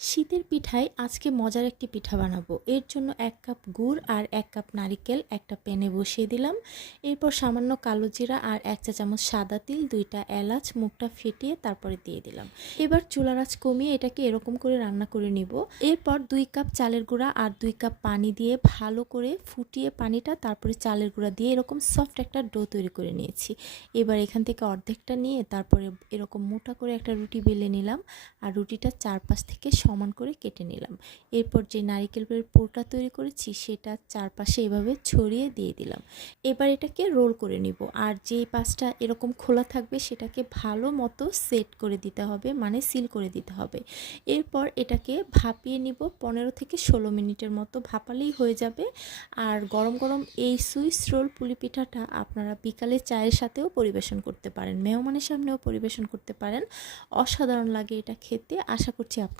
শীতের পিঠায় আজকে মজার একটি পিঠা বানাবো। এর জন্য ১ কাপ গুড় আর ১ কাপ নারিকেল একটা প্যানে বসিয়ে দিলাম। এরপর সামান্য কালো জিরা আর ১ চা চামচ সাদা তিল, ২টা এলাচ মুখটা ফেটিয়ে তারপরে দিয়ে দিলাম। এবার চুলার আঁচ কমিয়ে এটাকে এরকম করে রান্না করে নিব। এরপর ২ কাপ চালের গুঁড়া আর ২ কাপ পানি দিয়ে ভালো করে ফুটিয়ে পানিটা, তারপরে চালের গুঁড়া দিয়ে এরকম সফট একটা ডো তৈরি করে নিয়েছি। এবার এখান থেকে অর্ধেকটা নিয়ে তারপরে এরকম মোটা করে একটা রুটি বেলে নিলাম আর রুটিটা চারপাশ থেকে সমান করে কেটে নিলাম। এরপর যে নারিকেলের পুরটা তৈরি করেছি সেটা চারপাশে এভাবে ছড়িয়ে দিয়ে দিলাম। এবার এটাকে রোল করে নিব। আর যেই পাশটা এরকম খোলা থাকবে সেটাকে ভালো মতো সেট করে দিতে হবে, মানে সিল করে দিতে হবে। এরপর এটাকে ভাপিয়ে নিব ১৫ থেকে ১৬ মিনিটের মতো, ভাপালেই হয়ে যাবে। আর গরম গরম এই সুইস রোল পুলি পিঠাটা আপনারা বিকালে চায়ের সাথেও পরিবেশন করতে পারেন, মেহমানের সামনেও পরিবেশন করতে পারেন। অসাধারণ লাগে এটা খেতে। আশা করছি আপনার